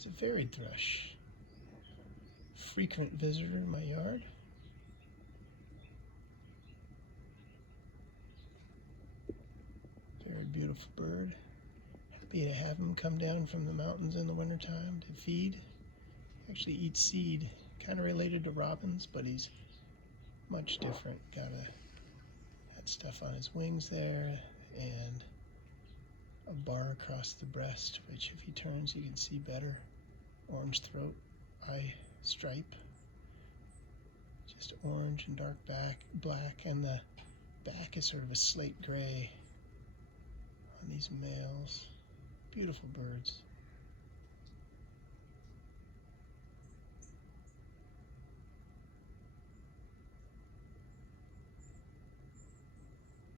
It's a varied thrush. Frequent visitor in my yard. Very beautiful bird. Happy to have him come down from the mountains in the wintertime to feed. Actually eats seed. Kind of related to robins, but he's much different. Got that stuff on his wings there, and a bar across the breast, which if he turns you can see better. Orange throat, eye stripe, just orange and dark black, and the back is sort of a slate gray on these males. Beautiful birds.